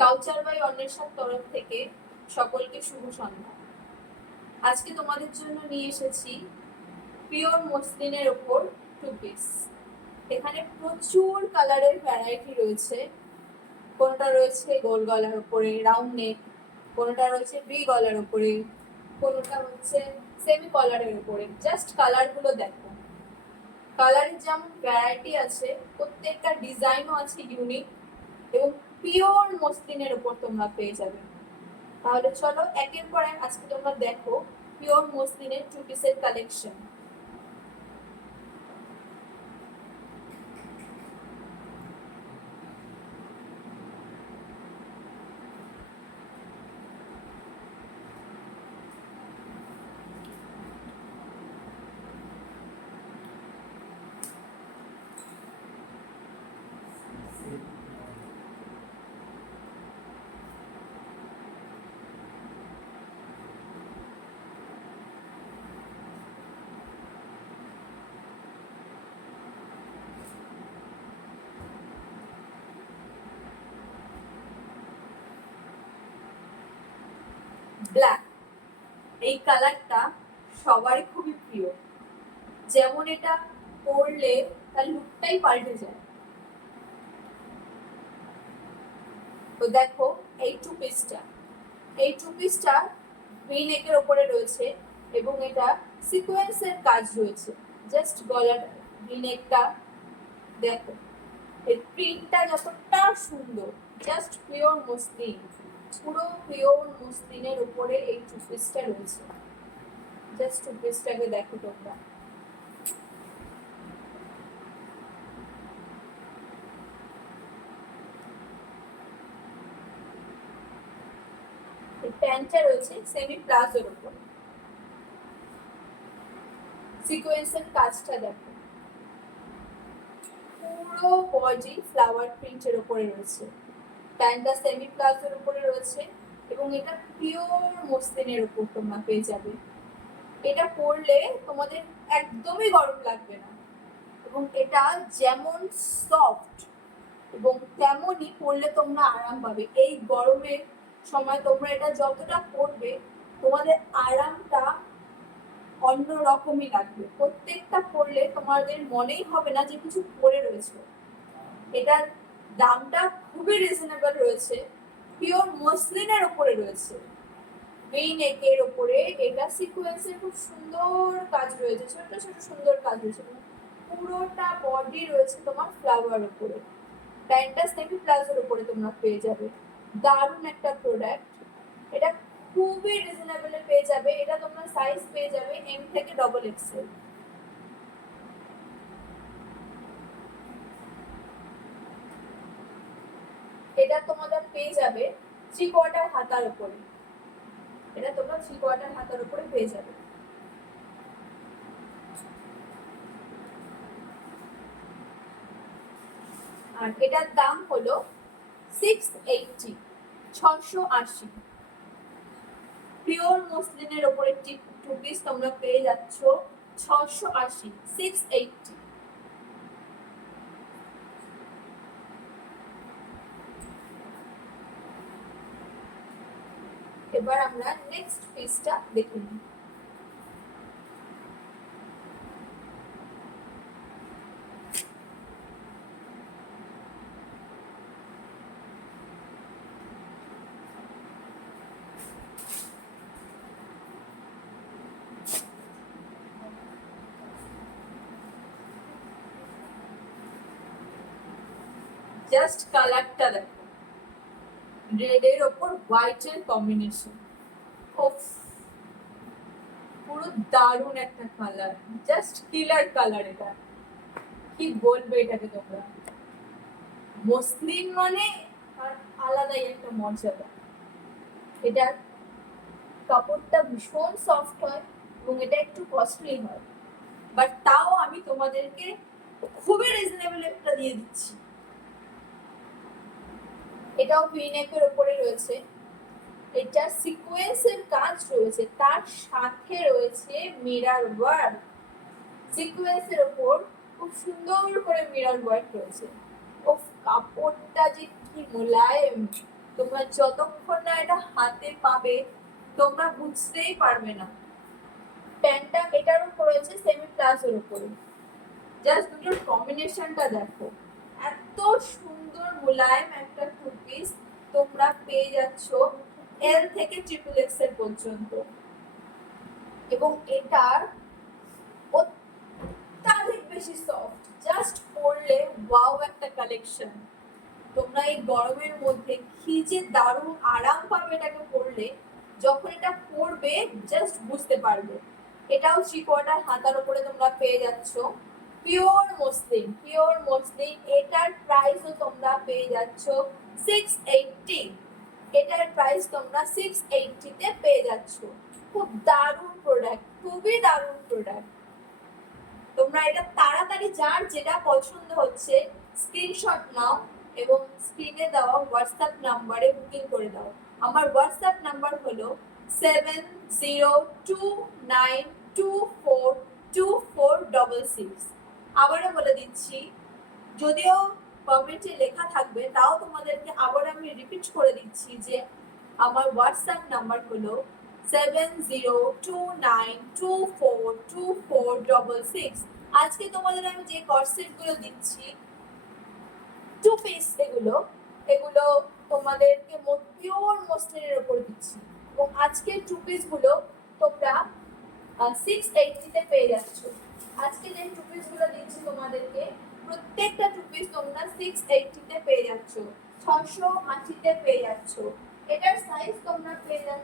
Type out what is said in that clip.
Culture by অন্বেষার তরফ থেকে সকলকে শুভ সন্ধ্যা। আজকে তোমাদের জন্য নিয়ে এসেছি পিওর মসলিনের ওপর টু পিস। এখানে প্রচুর কালারের ভ্যারাইটি রয়েছে। কোনটা রয়েছে গোল গলার উপরে রাউন্ড নেক, কোনটা রয়েছে ভি গলার উপরে, কোনটা হচ্ছে সেমি কলারের উপরে। জাস্ট কালারগুলো দেখো, কালারের যেমন ভ্যারাইটি আছে, প্রত্যেকটা ডিজাইনও আছে ইউনিক এবং পিওর মসলিনের উপর তোমরা পেয়ে যাবে। তাহলে চলো একের পর এক আজকে তোমরা দেখো পিওর মসলিনের টু পিসের কালেকশন। ব্ল্যাক, এই কালারটা সবারই খুবই প্রিয়। যেমন এটা পরলে তার লুকটাই পাল্টে যায়। তো দেখো এই টু পিসটা ভি নেকের ওপরে রয়েছে এবং এটা সিকোয়েন্সের কাজ রয়েছে। জাস্ট গলার ভি নেকটা দেখো, এর প্রিন্টটা যতটা সুন্দর, জাস্ট পিওর মসলিন, পুরো পিওর মসলিনের উপরে এই টু পিসটা রয়েছে। জাস্ট টু পিসটাকে দেখো তোমরা। প্যান্টটা রয়েছে সেমি প্লাজোর উপরে, সিকোয়েন্সের কাজটা দেখো, পুরো বডি ফ্লাওয়ার প্রিন্টের উপরে রয়েছে। প্যান্টটা সেমি প্লাজোর উপরে রয়েছে এবং এটা পিওর মসলিনের উপর তোমরা পেয়ে যাবে। এটা পরলে তোমাদের একদমই গরম লাগবে না এবং এটা যেমন সফট এবং তেমনই পরলে তোমরা আরাম পাবে। এই গরমের সময় তোমরা এটা যতটা পরবে তোমাদের আরামটা অন্য রকমই লাগবে। প্রত্যেকটা পরলে তোমাদের মনেই হবে না যে কিছু পরে রয়েছে। এটার দামটা খুবই রিজনেবল রয়েছে, পিওর মসলিনের উপরে রয়েছে। ভি নেকের উপরে এটা সিকোয়েন্সের খুব সুন্দর কাজ রয়েছে, ছোট ছোট সুন্দর কাজ রয়েছে। পুরোটা বডি রয়েছে তোমার ফ্লাওয়ার উপরে। প্যান্টটা সেমি প্লাজোর উপরে তোমরা পেয়ে যাবে। দারুণ একটা প্রোডাক্ট, এটা খুবই রিজনেবলে পেয়ে যাবে। এটা তোমরা সাইজ পেয়ে যাবে এম থেকে ডবল এক্সেল। এটা তোমাদের পেয়ে যাবে 3/4 হাতার উপরে। এটা তোমরা 3/4 হাতার উপরে পেয়ে যাবে। আর এটার দাম হলো 680, 680। পিওর মসলিনের উপরে টু পিস তোমরা পেয়ে যাচ্ছ 680, 680। এবার আমরা নেক্সট পিসটা দেখে নিই। জাস্ট কালারটা দেখো, রেডের ওপর হোয়াইটের কম্বিনেশন। পুরো দারুণ একটা কালার, জাস্ট কিলার কালার। এটা কি বলবে এটাকে তোমরা, মসলিন মানে আর আলাদাই একটা মর্যাদা। এটার কাপড়টা ভীষণ সফট হয় এবং এটা একটু কস্টলি হয়, বাট তাও আমি তোমাদেরকে খুবই রিজনেবল একটা দিয়ে দিচ্ছি। এটাও ভি নেকের উপরে রয়েছে, এটা সিকোয়েন্সের কাজ রয়েছে, তার সাথে রয়েছে মিরর ওয়ার্ক। সিকোয়েন্সের উপর খুব সুন্দর করে মিরর ওয়ার্ক রয়েছে। ও কাপড়টা যে কি মোলায়েম, তোমরা যতক্ষণ না এটা হাতে পাবে তোমরা বুঝতেই পারবে না। প্যান্টটা এটার উপর রয়েছে সেমি প্লাজোর উপরে। জাস্ট দুটোর কম্বিনেশনটা দেখো, এত সুন্দর মোলায়েম একটা টু পিস তোমরা পেয়ে যাচ্ছ এল থেকে ট্রিপল এক্স এর পর্যন্ত। এবং এটার অত্যাধিক বেশি সফট, জাস্ট পরলে ওয়াও একটা কালেকশন। তোমরা এই গরমের মধ্যে কি যে দারুণ আরাম পাবে এটাকে পরলে, যখন এটা পরবে জাস্ট বুঝতে পারবে। এটাও 3/4 হাতার উপরে তোমরা পেয়ে যাচ্ছ, পিওর মসলিন, পিওর মসলিন। এটার প্রাইসও তোমরা পেয়ে যাচ্ছ 680। এটার প্রাইস তোমরা 680 তে পেয়ে যাচ্ছ। খুব দারুণ প্রোডাক্ট, খুবই দারুণ প্রোডাক্ট। তোমরা এটা তাড়াতাড়ি যার যেটা পছন্দ হচ্ছে স্ক্রিনশট নাও এবং স্ক্রিনে দেওয়া হোয়াটসঅ্যাপ নাম্বারে বুকিং করে দাও। আমার হোয়াটসঅ্যাপ নাম্বার হলো 7029242466। আবারও বলে দিচ্ছি, যদিও কমেন্টে লেখা থাকবে তাও তোমাদেরকে আবার আমি রিপিট করে দিচ্ছি যে আমার হোয়াটসঅ্যাপ নাম্বার হলো 7029242466। আজকে তোমাদের আমি যে কর্সেট গুলো দিচ্ছি টু পিস, এগুলো তোমাদেরকে পিওর মসলিনের উপর দিচ্ছি। এবং আজকের টু পিস গুলো তোমরা 680 তে পেয়ে যাচ্ছ। আজকে যে টু পিস গুলো দিচ্ছি তোমাদেরকে, প্রত্যেকটা টু পিস তোমরা 680 তে পেয়ে যাচ্ছ, 680 তে পেয়ে যাচ্ছ। এটার সাইজ তোমরা পেয়ে যাচ্ছ